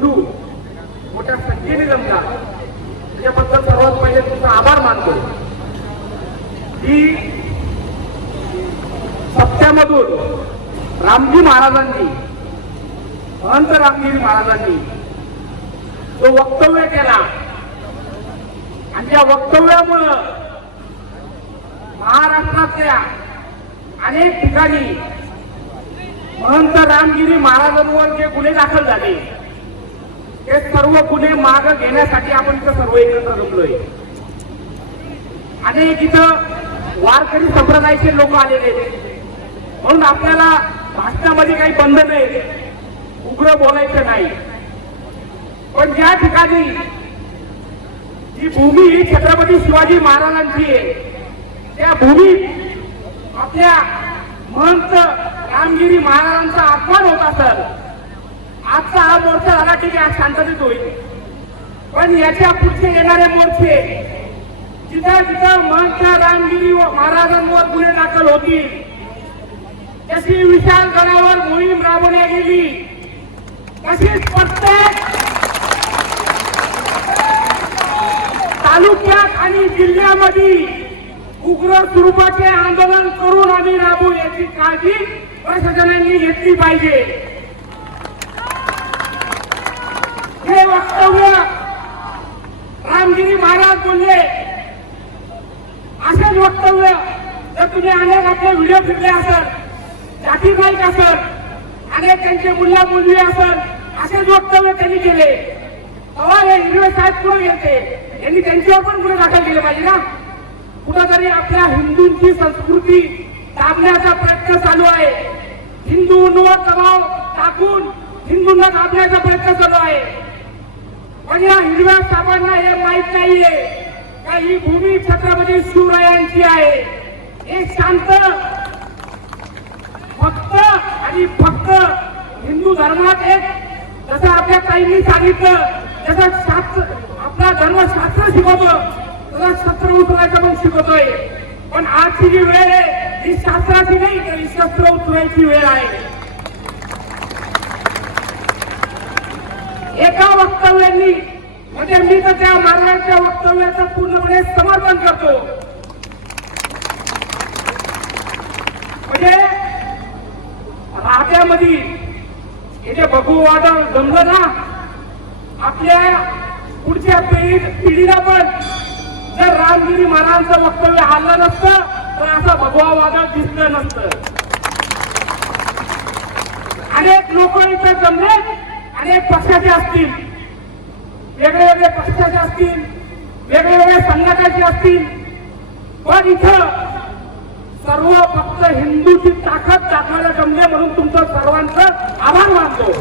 हिंदू मोठ्या संख्येने जमला. त्याच्याबद्दल सर्वात पहिले तुमचा आभार मानतो. की सत्यामधून रामजी महाराजांनी महंत रामगिरी महाराजांनी जो वक्तव्य केला आणि त्या वक्तव्यामुळं महाराष्ट्रातल्या अनेक ठिकाणी महंत रामगिरी महाराजांवर जे गुन्हे दाखल झाले ते सर्व गुन्हे माग घेण्यासाठी आपण इथं सर्व एकत्र जमलोय. आणि तिथं वारकरी संप्रदायाचे लोक आलेले म्हणून आपल्याला भाषणामध्ये काही बंधन नाही उग्र बोलायचं नाही. पण ज्या ठिकाणी जी भूमी ही छत्रपती शिवाजी महाराजांची आहे त्या भूमीत आपल्या महंत रामगिरी महाराजांचा अपमान होत असेल आजचा हा मोर्चा झाला ठीक आहे आज शांततेत होईल. पण याच्या पुढचे येणारे मोर्चे जिथं जिथं महंता रामगिरी व महाराजांवर गुन्हे दाखल होतील जशी विशाल गडावर मोहीम राबवण्यात गेली तशीच प्रत्येक तालुक्यात आणि जिल्ह्यामध्ये उग्र स्वरूपाचे आंदोलन करून आम्ही राबू याची काळजी प्रशासनाने घेतली पाहिजे हे वक्तव्य रामगिरी महाराज बोलले असेच जर तुम्ही अनेक आपले व्हिडिओ फिरले असेल जाती नाईक असेल अनेक त्यांचे मुल्ला मुलगी असेल असेच वक्तव्य त्यांनी केले तेव्हा हे हिरवे साहेब कोण येते यांनी त्यांच्यावर पण गुन्हे दाखल केले पाहिजे ना. कुठंतरी आपल्या हिंदूंची संस्कृती दाबण्याचा प्रयत्न चालू आहे. हिंदूंवर दबाव टाकून हिंदूंना दाबण्याचा प्रयत्न चालू आहे. पण या हिरव्या साहेबांना हे माहीत नाहीये. का ही भूमी छत्रपती शिवरायांची आहे. एक शांत फक्त आणि फक्त हिंदू धर्मात एक जसं आपल्या ताईंनी सांगितलं जसं शास्त्र आपला धर्मशास्त्र शिकवतो तसं शस्त्र उतरायचं पण शिकवतोय. पण आजची जी वेळ आहे ही शास्त्राची नाही तर ही शस्त्र उतरायची वेळ आहे. एका वक्तव्यांनी म्हणजे मी तर त्या महाराजांच्या वक्तव्याचं पूर्णपणे म्हणजे समर्थन करतो. म्हणजे राहत्यामध्ये हे जे भगुवाद जमलं ना आपल्या पुढच्या पिढी पिढीला पण जर रामगिरी महाराजांचं वक्तव्य आलं नसतं तर असं भगवा वादळ दिसलं नसतं. अनेक लोक इथं जमले अनेक पक्षाचे असतील. वेगळे वेगळे पक्षाचे असतील वेगळे वेगळे संघटनाचे असतील. पण इथं सर्व फक्त हिंदूची ताकद दाखवायला जमले म्हणून तुमचं सर्वांचं आभार मानतो.